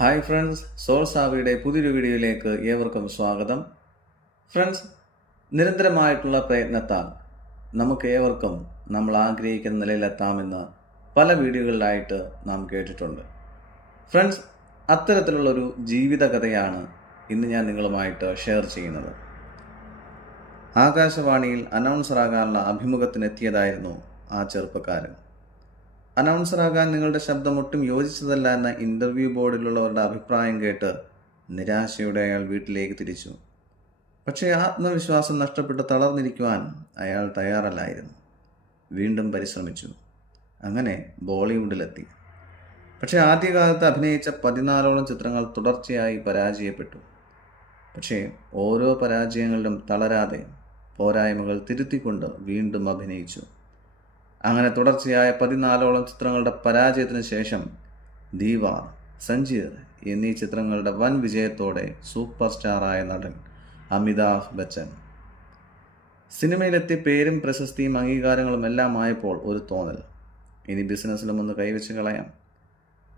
Hi friends soul സാവിയുടെ പുതിയൊരു വീഡിയോയിലേക്ക് ഏവർക്കും സ്വാഗതം. ഫ്രണ്ട്സ് നിരന്തരമായിട്ടുള്ള പ്രയത്നത്താൽ നമുക്ക് ഏവർക്കും നമ്മൾ ആഗ്രഹിക്കുന്ന നിലയിലെത്താമെന്ന് പല വീഡിയോകളിലായിട്ട് നാം കേട്ടിട്ടുണ്ട്. ഫ്രണ്ട്സ് അത്തരത്തിലുള്ളൊരു ജീവിതകഥയാണ് ഇന്ന് ഞാൻ നിങ്ങളുമായിട്ട് ഷെയർ ചെയ്യുന്നത്. ആകാശവാണിയിൽ അനൗൺസറാകാനുള്ള അഭിമുഖത്തിനെത്തിയതായിരുന്നു ആ ചെറുപ്പക്കാരൻ. അനൗൺസറാകാൻ നിങ്ങളുടെ ശബ്ദം ഒട്ടും യോജിച്ചതല്ല എന്ന ഇന്റർവ്യൂ ബോർഡിലുള്ളവരുടെ അഭിപ്രായം കേട്ട് നിരാശയോടെ അയാൾ വീട്ടിലേക്ക് തിരിച്ചു. പക്ഷേ ആത്മവിശ്വാസം നഷ്ടപ്പെട്ട് തളർന്നിരിക്കുവാൻ അയാൾ തയ്യാറല്ലായിരുന്നു. വീണ്ടും പരിശ്രമിച്ചു. അങ്ങനെ ബോളിവുഡിലെത്തി. പക്ഷേ ആദ്യകാലത്ത് അഭിനയിച്ച പതിനാലോളം ചിത്രങ്ങൾ തുടർച്ചയായി പരാജയപ്പെട്ടു. പക്ഷേ ഓരോ പരാജയങ്ങളിലും തളരാതെ പോരായ്മകൾ തിരുത്തിക്കൊണ്ട് വീണ്ടും അഭിനയിച്ചു. അങ്ങനെ തുടർച്ചയായ പതിനാലോളം ചിത്രങ്ങളുടെ പരാജയത്തിന് ശേഷം ദീവാർ സഞ്ജീർ എന്നീ ചിത്രങ്ങളുടെ വൻ വിജയത്തോടെ സൂപ്പർ സ്റ്റാറായ നടൻ അമിതാഭ് ബച്ചൻ. സിനിമയിലെത്തി പേരും പ്രശസ്തിയും അംഗീകാരങ്ങളും എല്ലാം ആയപ്പോൾ ഒരു തോന്നൽ. ഇനി ബിസിനസ്സിലും ഒന്ന് കൈവച്ച് കളയാം.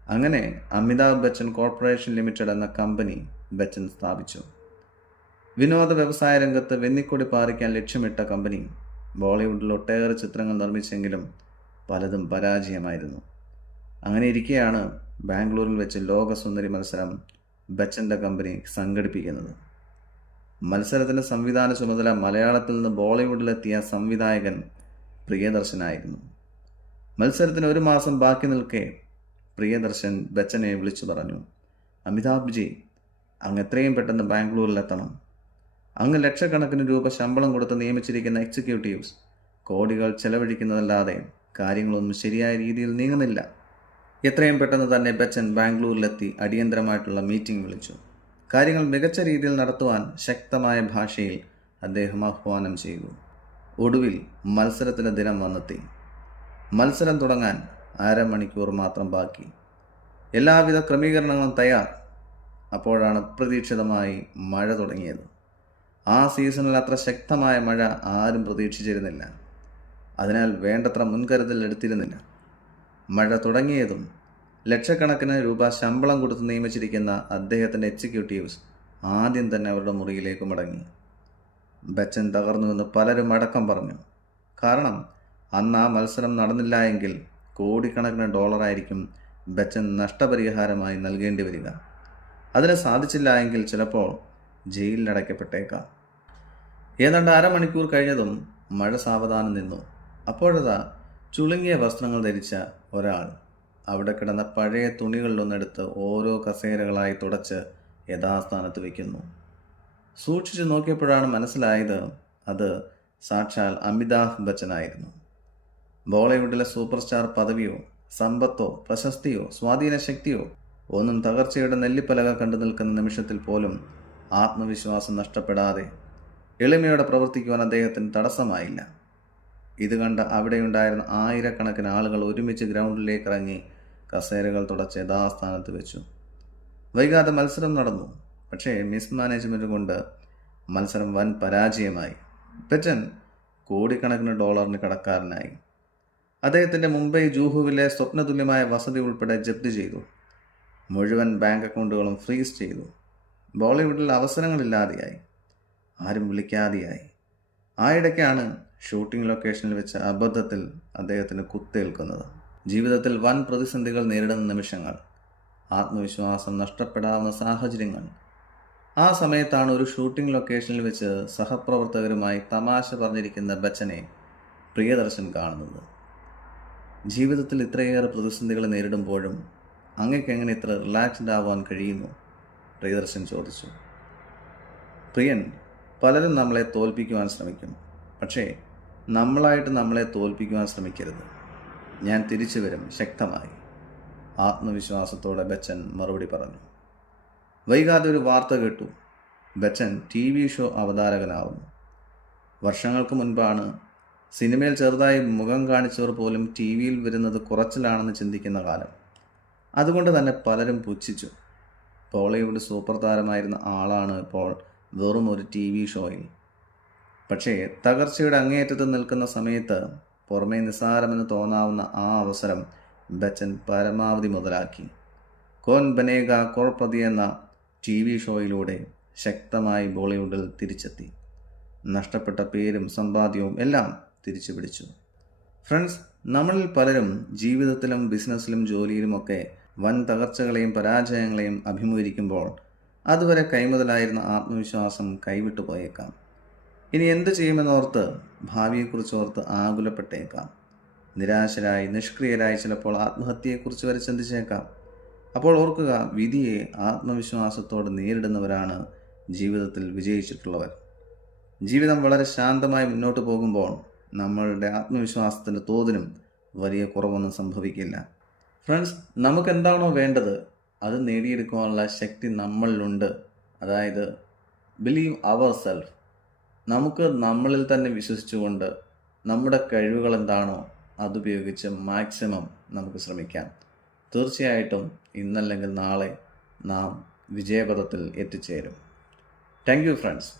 അങ്ങനെ അമിതാഭ് ബച്ചൻ കോർപ്പറേഷൻ ലിമിറ്റഡ് എന്ന കമ്പനി ബച്ചൻ സ്ഥാപിച്ചു. വിനോദ വ്യവസായ രംഗത്ത് വെന്നിക്കൊടി പാറിക്കാൻ ലക്ഷ്യമിട്ട കമ്പനി ബോളിവുഡിൽ ഒട്ടേറെ ചിത്രങ്ങൾ നിർമ്മിച്ചെങ്കിലും പലതും പരാജയമായിരുന്നു. അങ്ങനെ ഇരിക്കെയാണ് ബാംഗ്ലൂരിൽ വെച്ച് ലോകസുന്ദരി മത്സരം ബച്ചന്റെ കമ്പനി സംഘടിപ്പിക്കുന്നത്. മത്സരത്തിന്റെ സംവിധാന ചുമതല മലയാളത്തിൽ നിന്ന് ബോളിവുഡിലെത്തിയ സംവിധായകൻ പ്രിയദർശനായിരുന്നു. മത്സരത്തിന് ഒരു മാസം ബാക്കി നിൽക്കെ പ്രിയദർശൻ ബച്ചനെ വിളിച്ചു പറഞ്ഞു അമിതാഭ് ജി അങ്ങ് എത്രയും പെട്ടെന്ന് ബാംഗ്ലൂരിലെത്തണം. അങ്ങ് ലക്ഷക്കണക്കിന് രൂപ ശമ്പളം കൊടുത്ത് നിയമിച്ചിരിക്കുന്ന എക്സിക്യൂട്ടീവ്സ് കോടികൾ ചെലവഴിക്കുന്നതല്ലാതെ കാര്യങ്ങളൊന്നും ശരിയായ രീതിയിൽ നീങ്ങുന്നില്ല. എത്രയും പെട്ടെന്ന് തന്നെ ബച്ചൻ ബാംഗ്ലൂരിലെത്തി അടിയന്തരമായിട്ടുള്ള മീറ്റിംഗ് വിളിച്ചു. കാര്യങ്ങൾ മികച്ച രീതിയിൽ നടത്തുവാൻ ശക്തമായ ഭാഷയിൽ അദ്ദേഹം ആഹ്വാനം ചെയ്തു. ഒടുവിൽ മത്സരത്തിന് ദിനം വന്നെത്തി. മത്സരം തുടങ്ങാൻ അരമണിക്കൂർ മാത്രം ബാക്കി. എല്ലാവിധ ക്രമീകരണങ്ങളും തയ്യാർ. അപ്പോഴാണ് അപ്രതീക്ഷിതമായി മഴ തുടങ്ങിയത്. ആ സീസണിൽ അത്ര ശക്തമായ മഴ ആരും പ്രതീക്ഷിച്ചിരുന്നില്ല. അതിനാൽ വേണ്ടത്ര മുൻകരുതൽ എടുത്തിരുന്നില്ല. മഴ തുടങ്ങിയതും ലക്ഷക്കണക്കിന് രൂപ ശമ്പളം കൊടുത്ത് നിയമിച്ചിരിക്കുന്ന അദ്ദേഹത്തിന്റെ എക്സിക്യൂട്ടീവ്സ് ആദ്യം തന്നെ അവരുടെ മുറിയിലേക്ക് മടങ്ങി. ബച്ചൻ തകർന്നുവെന്ന് പലരും അടക്കം പറഞ്ഞു. കാരണം അന്ന് ആ മത്സരം നടന്നില്ല എങ്കിൽ കോടിക്കണക്കിന് ഡോളറായിരിക്കും ബച്ചൻ നഷ്ടപരിഹാരമായി നൽകേണ്ടി വരിക. അതിന് സാധിച്ചില്ല എങ്കിൽ ചിലപ്പോൾ ജയിലിലടയ്ക്കപ്പെട്ടേക്കാം. ഏതാണ്ട് അരമണിക്കൂർ കഴിഞ്ഞതും മഴ സാവധാനം നിന്നു. അപ്പോഴതാ ചുളുങ്ങിയ വസ്ത്രങ്ങൾ ധരിച്ച ഒരാൾ അവിടെ കിടന്ന പഴയ തുണികളിലൊന്നെടുത്ത് ഓരോ കസേരകളായി തുടച്ച് യഥാസ്ഥാനത്ത് വയ്ക്കുന്നു സൂക്ഷിച്ചു നോക്കിയപ്പോഴാണ് മനസ്സിലായത് അത് സാക്ഷാൽ അമിതാഭ് ബച്ചനായിരുന്നു. ബോളിവുഡിലെ സൂപ്പർ സ്റ്റാർ പദവിയോ സമ്പത്തോ പ്രശസ്തിയോ സ്വാധീന ശക്തിയോ ഒന്നും തകർച്ചയുടെ നെല്ലിപ്പലക കണ്ടു നിൽക്കുന്ന നിമിഷത്തിൽ പോലും ആത്മവിശ്വാസം നഷ്ടപ്പെടാതെ എളിമയോടെ പ്രവർത്തിക്കുവാൻ അദ്ദേഹത്തിന് തടസ്സമായില്ല. ഇത് കണ്ട അവിടെയുണ്ടായിരുന്ന ആയിരക്കണക്കിന് ആളുകൾ ഒരുമിച്ച് ഗ്രൗണ്ടിലേക്ക് ഇറങ്ങി കസേരകൾ തുടച്ച് യഥാസ്ഥാനത്ത് വെച്ചു. വൈകാതെ മത്സരം നടന്നു. പക്ഷേ മിസ് മാനേജ്മെന്റ് കൊണ്ട് മത്സരം വൻ പരാജയമായി. ബച്ചൻ കോടിക്കണക്കിന് ഡോളറിന് കടക്കാരനായി. അദ്ദേഹത്തിന്റെ മുംബൈ ജൂഹുവിലെ സ്വപ്നതുല്യമായ വസതി ഉൾപ്പെടെ ജപ്തി ചെയ്തു. മുഴുവൻ ബാങ്ക് അക്കൗണ്ടുകളും ഫ്രീസ് ചെയ്തു. ബോളിവുഡിൽ അവസരങ്ങളില്ലാതെയായി. ആരും വിളിക്കാതെയായി. ആ ഇടയ്ക്കാണ് ഷൂട്ടിംഗ് ലൊക്കേഷനിൽ വെച്ച് അബദ്ധത്തിൽ അദ്ദേഹത്തിന് കുത്തേൽക്കുന്നത്. ജീവിതത്തിൽ വൻ പ്രതിസന്ധികൾ നേരിടുന്ന നിമിഷങ്ങൾ. ആത്മവിശ്വാസം നഷ്ടപ്പെടാവുന്ന സാഹചര്യങ്ങൾ. ആ സമയത്താണ് ഒരു ഷൂട്ടിംഗ് ലൊക്കേഷനിൽ വെച്ച് സഹപ്രവർത്തകരുമായി തമാശ പറഞ്ഞിരിക്കുന്ന ബച്ചനെ പ്രിയദർശൻ കാണുന്നത്. ജീവിതത്തിൽ ഇത്രയേറെ പ്രതിസന്ധികൾ നേരിടുമ്പോഴും അങ്ങക്കെങ്ങനെ ഇത്ര റിലാക്സ്ഡ് ആവാൻ കഴിയുന്നു? പ്രിയദർശൻ ചോദിച്ചു. പ്രിയൻ പലരും നമ്മളെ തോൽപ്പിക്കുവാൻ ശ്രമിക്കും. പക്ഷേ നമ്മളായിട്ട് നമ്മളെ തോൽപ്പിക്കുവാൻ ശ്രമിക്കരുത്. ഞാൻ തിരിച്ചു വരും ശക്തമായി. ആത്മവിശ്വാസത്തോടെ ബച്ചൻ മറുപടി പറഞ്ഞു. വൈകാതെ ഒരു വാർത്ത കേട്ടു. ബച്ചൻ ടി വി ഷോ അവതാരകനാവുന്നു. വർഷങ്ങൾക്ക് മുൻപാണ് സിനിമയിൽ ചെറുതായി മുഖം കാണിച്ചവർ പോലും ടി വിയിൽ വരുന്നത് കുറച്ചിലാണെന്ന് ചിന്തിക്കുന്ന കാലം. അതുകൊണ്ട് തന്നെ പലരും പുച്ഛിച്ചു. ബോളിവുഡ് സൂപ്പർ താരമായിരുന്ന ആളാണ് ഇപ്പോൾ വെറും ഒരു ടി വി ഷോയിൽ. പക്ഷേ തകർച്ചയുടെ അങ്ങേയറ്റത്ത് നിൽക്കുന്ന സമയത്ത് പുറമേ നിസ്സാരമെന്ന് തോന്നാവുന്ന ആ അവസരം ബച്ചൻ പരമാവധി മുതലാക്കി. കോൻ ബനേഗ കോർപ്രതി എന്ന ടി വി ഷോയിലൂടെ ശക്തമായി ബോളിവുഡിൽ തിരിച്ചെത്തി. നഷ്ടപ്പെട്ട പേരും സമ്പാദ്യവും എല്ലാം തിരിച്ചു പിടിച്ചു ഫ്രണ്ട്സ് നമ്മളിൽ പലരും ജീവിതത്തിലും ബിസിനസ്സിലും ജോലിയിലുമൊക്കെ വൻ തകർച്ചകളെയും പരാജയങ്ങളെയും അഭിമുഖീകരിക്കുമ്പോൾ അതുവരെ കൈമുതലായിരുന്ന ആത്മവിശ്വാസം കൈവിട്ടു പോയേക്കാം. ഇനി എന്തു ചെയ്യുമെന്നോർത്ത് ഭാവിയെക്കുറിച്ച് ഓർത്ത് ആകുലപ്പെട്ടേക്കാം. നിരാശരായി നിഷ്ക്രിയരായി ചിലപ്പോൾ ആത്മഹത്യയെക്കുറിച്ച് വരെ ചിന്തിച്ചേക്കാം. അപ്പോൾ ഓർക്കുക വിധിയെ ആത്മവിശ്വാസത്തോട് നേരിടുന്നവരാണ് ജീവിതത്തിൽ വിജയിച്ചിട്ടുള്ളവർ. ജീവിതം വളരെ ശാന്തമായി മുന്നോട്ട് പോകുമ്പോൾ നമ്മളുടെ ആത്മവിശ്വാസത്തിന്റെ തോതിനും വലിയ കുറവൊന്നും സംഭവിക്കില്ല. ഫ്രണ്ട്സ് നമുക്ക് എന്താണോ വേണ്ടത് അത് നേടിയെടുക്കാനുള്ള ശക്തി നമ്മളിലുണ്ട്. അതായത് ബിലീവ് അവർ സെൽഫ് നമുക്ക് നമ്മളിൽ തന്നെ വിശ്വസിച്ചുകൊണ്ട് നമ്മുടെ കഴിവുകൾ എന്താണോ അതുപയോഗിച്ച് മാക്സിമം നമുക്ക് ശ്രമിക്കാം. തീർച്ചയായിട്ടും ഇന്നല്ലെങ്കിൽ നാളെ നാം വിജയപഥത്തിൽ എത്തിച്ചേരും. Thank you friends